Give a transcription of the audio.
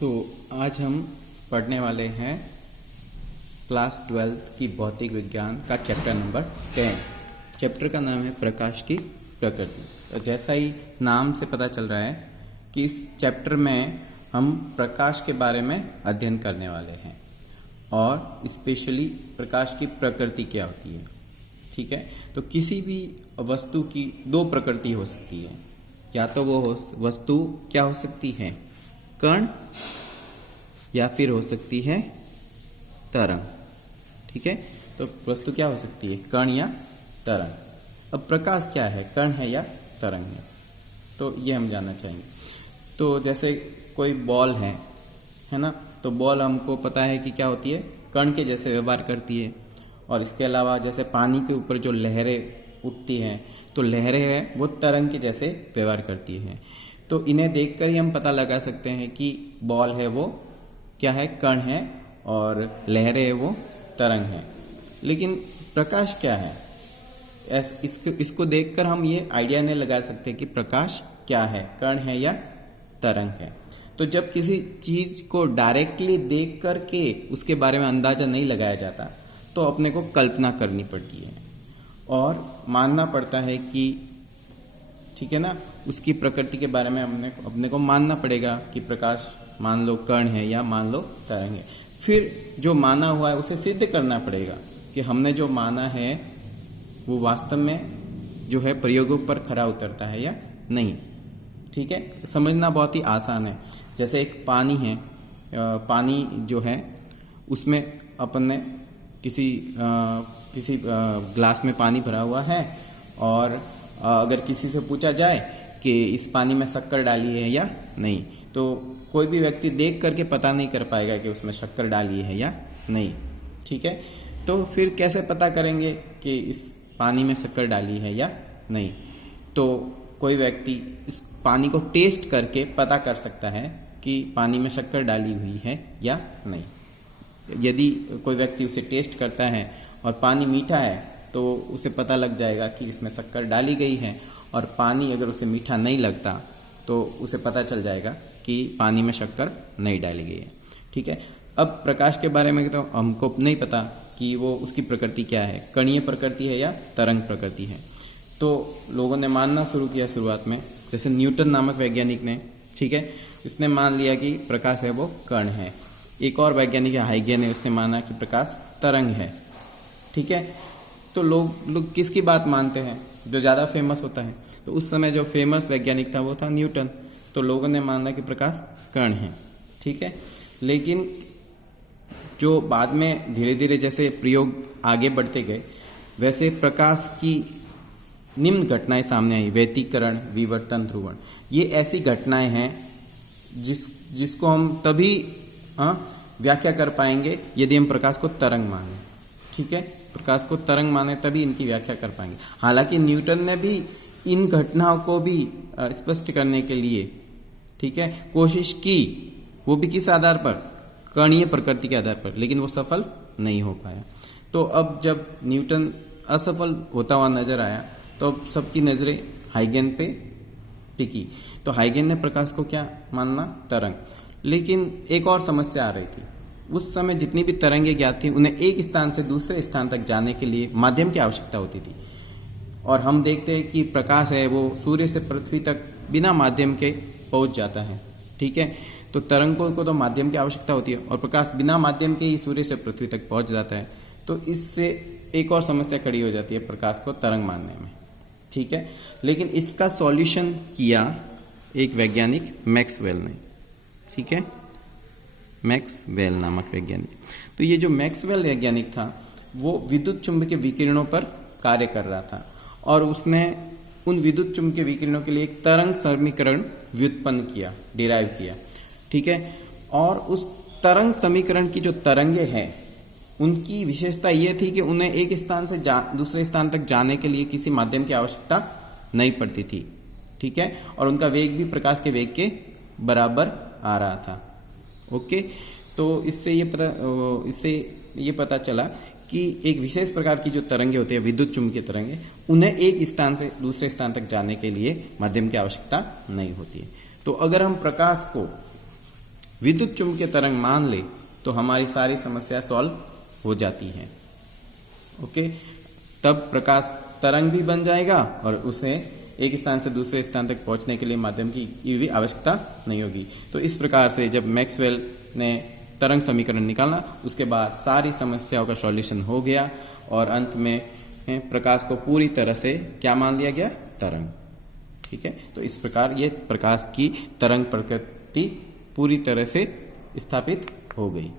तो आज हम पढ़ने वाले हैं क्लास 12 की भौतिक विज्ञान का चैप्टर नंबर 10। चैप्टर का नाम है प्रकाश की प्रकृति। तो जैसा ही नाम से पता चल रहा है कि इस चैप्टर में हम प्रकाश के बारे में अध्ययन करने वाले हैं और स्पेशली प्रकाश की प्रकृति क्या होती है। ठीक है, तो किसी भी वस्तु की दो प्रकृति हो सकती है, या तो वो वस्तु क्या हो सकती है, कण, या फिर हो सकती है तरंग। ठीक है, तो वस्तु क्या हो सकती है, कण या तरंग। अब प्रकाश क्या है, कण है या तरंग है, तो ये हम जानना चाहेंगे। तो जैसे कोई बॉल है ना, तो बॉल हमको पता है कि क्या होती है, कण के जैसे व्यवहार करती है। और इसके अलावा जैसे पानी के ऊपर जो लहरें उठती हैं, तो लहरें हैं वो तरंग के जैसे व्यवहार करती हैं। तो इन्हें देखकर ही हम पता लगा सकते हैं कि बॉल है वो क्या है, कण है, और लहरें है वो तरंग है। लेकिन प्रकाश क्या है, इसको देखकर हम ये आइडिया नहीं लगा सकते कि प्रकाश क्या है, कण है या तरंग है। तो जब किसी चीज को डायरेक्टली देख करके उसके बारे में अंदाजा नहीं लगाया जाता, तो अपने को कल्पना करनी पड़ती है और मानना पड़ता है कि ठीक है ना, उसकी प्रकृति के बारे में अपने को मानना पड़ेगा कि प्रकाश मान लो कण है या मान लो तरंग है। फिर जो माना हुआ है उसे सिद्ध करना पड़ेगा कि हमने जो माना है वो वास्तव में जो है प्रयोगों पर खरा उतरता है या नहीं। ठीक है, समझना बहुत ही आसान है। जैसे एक पानी है, पानी जो है उसमें अपन ने किसी ग्लास में पानी भरा हुआ है, और अगर किसी से पूछा जाए कि इस पानी में शक्कर डाली है या नहीं, तो कोई भी व्यक्ति देख करके पता नहीं कर पाएगा कि उसमें शक्कर डाली है या नहीं। ठीक है, तो फिर कैसे पता करेंगे कि इस पानी में शक्कर डाली है या नहीं। तो कोई व्यक्ति इस पानी को टेस्ट करके पता कर सकता है कि पानी में शक्कर डाली हुई है या नहीं। यदि कोई व्यक्ति उसे टेस्ट करता है और पानी मीठा है, तो उसे पता लग जाएगा कि इसमें शक्कर डाली गई है। और पानी अगर उसे मीठा नहीं लगता, तो उसे पता चल जाएगा कि पानी में शक्कर नहीं डाली गई है। ठीक है, अब प्रकाश के बारे में तो हमको नहीं पता कि वो उसकी प्रकृति क्या है, कणीय प्रकृति है या तरंग प्रकृति है। तो लोगों ने मानना शुरू किया शुरुआत में, जैसे न्यूटन नामक वैज्ञानिक ने, ठीक है, उसने मान लिया कि प्रकाश है वो कण है। एक और वैज्ञानिक है हाइगन ने, उसने माना कि प्रकाश तरंग है। ठीक है, तो लोग किसकी बात मानते हैं, जो ज़्यादा फेमस होता है। तो उस समय जो फेमस वैज्ञानिक था वो था न्यूटन, तो लोगों ने माना कि प्रकाश कण है। ठीक है, लेकिन जो बाद में धीरे धीरे जैसे प्रयोग आगे बढ़ते गए, वैसे प्रकाश की निम्न घटनाएं सामने आई, व्यतिकरण, विवर्तन, ध्रुवण। ये ऐसी घटनाएं हैं जिसको हम तभी व्याख्या कर पाएंगे यदि हम प्रकाश को तरंग माने। ठीक है, प्रकाश को तरंग माने तभी इनकी व्याख्या कर पाएंगे। हालांकि न्यूटन ने भी इन घटनाओं को भी स्पष्ट करने के लिए, ठीक है, कोशिश की, वो भी किस आधार पर, कणीय प्रकृति के आधार पर, लेकिन वो सफल नहीं हो पाया। तो अब जब न्यूटन असफल होता हुआ नजर आया, तो अब सबकी नजरें हाइगन पे टिकी। तो हाइगन ने प्रकाश को क्या मानना, तरंग। लेकिन एक और समस्या आ रही थी। उस समय जितनी भी तरंगें ज्ञात थी, उन्हें एक स्थान से दूसरे स्थान तक जाने के लिए माध्यम की आवश्यकता होती थी। और हम देखते हैं कि प्रकाश है वो सूर्य से पृथ्वी तक बिना माध्यम के पहुंच जाता है। ठीक है, तो तरंगों को तो माध्यम की आवश्यकता होती है, और प्रकाश बिना माध्यम के ही सूर्य से पृथ्वी तक पहुंच जाता है। तो इससे एक और समस्या खड़ी हो जाती है प्रकाश को तरंग मानने में। ठीक है, लेकिन इसका सॉल्यूशन किया एक वैज्ञानिक मैक्सवेल ने। ठीक है, मैक्सवेल नामक वैज्ञानिक। तो ये जो मैक्सवेल वैज्ञानिक था, वो विद्युत चुंबकीय विकिरणों पर कार्य कर रहा था, और उसने उन विद्युत चुंबकीय विकिरणों के लिए एक तरंग समीकरण व्युत्पन्न किया, डिराइव किया। ठीक है, और उस तरंग समीकरण की जो तरंगे हैं, उनकी विशेषता ये थी कि उन्हें एक स्थान से दूसरे स्थान तक जाने के लिए किसी माध्यम की आवश्यकता नहीं पड़ती थी। ठीक है, और उनका वेग भी प्रकाश के वेग के बराबर आ रहा था। ओके, तो इससे ये पता चला कि एक विशेष प्रकार की जो तरंगे होती है, विद्युत चुंबकीय तरंगे, उन्हें एक स्थान से दूसरे स्थान तक जाने के लिए माध्यम की आवश्यकता नहीं होती है। तो अगर हम प्रकाश को विद्युत चुंबकीय तरंग मान ले तो हमारी सारी समस्या सॉल्व हो जाती है। ओके, तब प्रकाश तरंग भी बन जाएगा और उसे एक स्थान से दूसरे स्थान तक पहुंचने के लिए माध्यम की भी आवश्यकता नहीं होगी। तो इस प्रकार से जब मैक्सवेल ने तरंग समीकरण निकाला, उसके बाद सारी समस्याओं का सॉल्यूशन हो गया और अंत में प्रकाश को पूरी तरह से क्या मान लिया गया? तरंग। ठीक है, तो इस प्रकार ये प्रकाश की तरंग प्रकृति पूरी तरह से स्थापित हो गई।